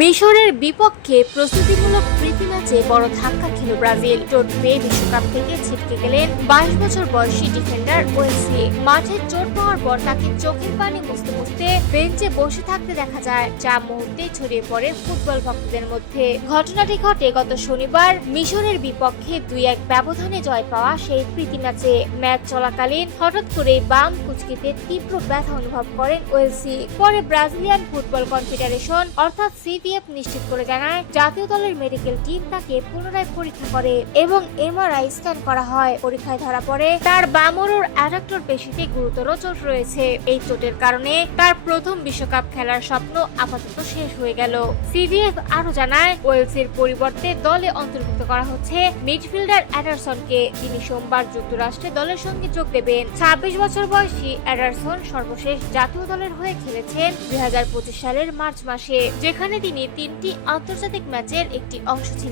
মিশরের বিপক্ষে প্রস্তুতিমূলক প্রীতি ম্যাচে বড় ধাক্কা খেল ব্রাজিল। চোট পেয়ে বিশ্বকাপ থেকে ছিটকে গেলেন 22 বছর বয়সী ডিফেন্ডার ওয়েলসি। মাঠে চোট পাওয়ার পর তাকে চোখের পানি মুছতে মুছতে বেঞ্চে বসে থাকতে দেখা যায়, যা মুহূর্তেই ছড়িয়ে পড়ে ফুটবল ভক্তদের মধ্যে। ঘটনাটি ঘটে গত শনিবার মিশরের বিপক্ষে 2-1 ব্যবধানে জয় পাওয়া সেই প্রীতি ম্যাচে। ম্যাচ চলাকালীন হঠাৎ করে বাম কুঁচকিতে তীব্র ব্যথা অনুভব করেন ওয়েলসি। পরে ব্রাজিলিয়ান ফুটবল কনফেডারেশন অর্থাৎ সিবিএফ নিশ্চিত করে জানায়, জাতীয় দলের মেডিকেল টিম তাকে পুনরায় পরীক্ষা করে এবং এমআরআই স্ক্যান করা হয়। পরীক্ষায় ধরা পড়ে তার বামরোর অ্যাডাক্টর পেশিতে গুরুতর চোট রয়েছে। এই চোটের কারণে তার প্রথম বিশ্বকাপ খেলার স্বপ্ন আপাতত শেষ হয়ে গেল। সিবিএফ আরো জানায়, ওয়েলসির পরিবর্তে দলে অন্তর্ভুক্ত করা হচ্ছে মিডফিল্ডার অ্যাডারসনকে। তিনি সোমবার যুক্তরাষ্ট্রে দলের সঙ্গে যোগ দেবেন। 26 বছর বয়সী অ্যাডারসন সর্বশেষ জাতীয় দলের হয়ে খেলেছেন 2025 সালের মার্চ মাসে, যেখানে তিনি 3টি আন্তর্জাতিক ম্যাচের একটি অংশ ছিলেন।